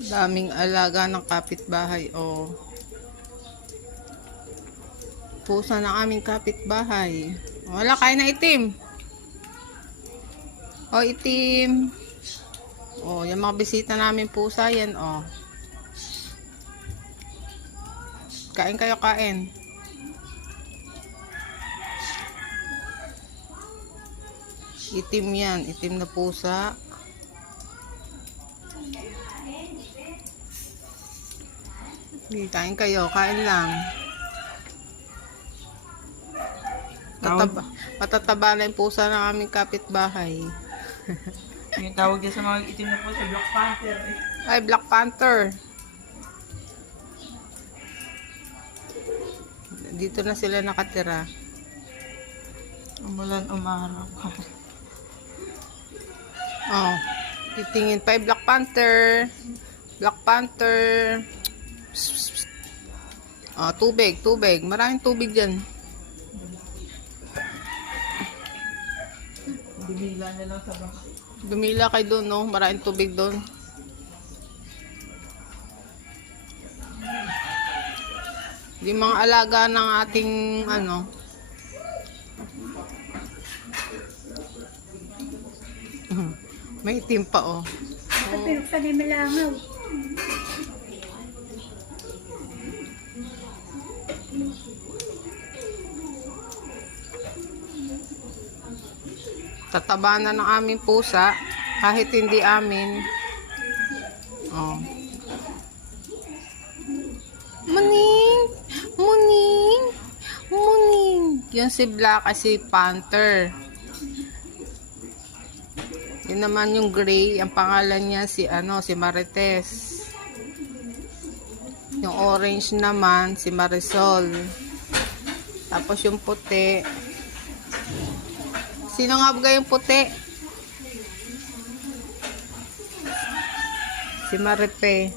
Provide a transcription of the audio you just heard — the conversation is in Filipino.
Daming alaga ng kapitbahay. Oh. Pusa ng aming kapitbahay. Wala, kain na itim. Oh, itim. Oh, yung mga bisita namin pusa yan, oh. Kain kayo, kain. Itim yan, itim na pusa. Kain kayo, kain lang. Matataba na yung pusa ng aming kapitbahay. Yung tawag niya sa mga itim na pusa, Black Panther. Ay, Black Panther. Dito na sila nakatira. Umulan, umaraw. Oh, titingin pa yung Black Panther. Black Panther. Psst, psst, psst. Oh, tubig, tubig. Maraming tubig dyan. Bumila na lang sa baka. Dumila kayo doon, no? Maraming tubig doon. Di mga alaga ng ating, ano, may itim pa, oh. Kapilok sa di malangaw. Tataba na ng aming pusa kahit hindi amin. Oh. Muning! Muning! Muning! Yan si Black at si Panther. Yun naman yung gray, ang pangalan niya si si Marites. Yung orange naman si Marisol. Tapos yung puti, sino nga ba yung puti? Si Maripe.